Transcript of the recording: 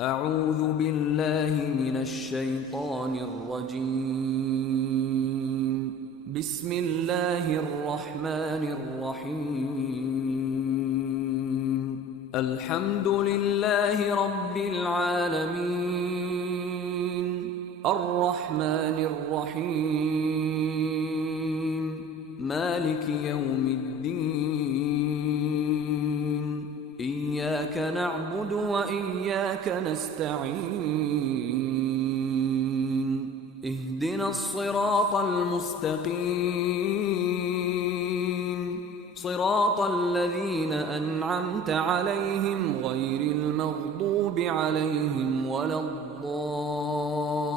أعوذ بالله من الشيطان الرجيم. بسم الله الرحمن الرحيم. الحمد لله رب العالمين، الرحمن الرحيم، مالك يوم الدين. إياك نعبد وإياك نستعين. اهدنا الصراط المستقيم، صراط الذين أنعمت عليهم غير المغضوب عليهم ولا الضالين.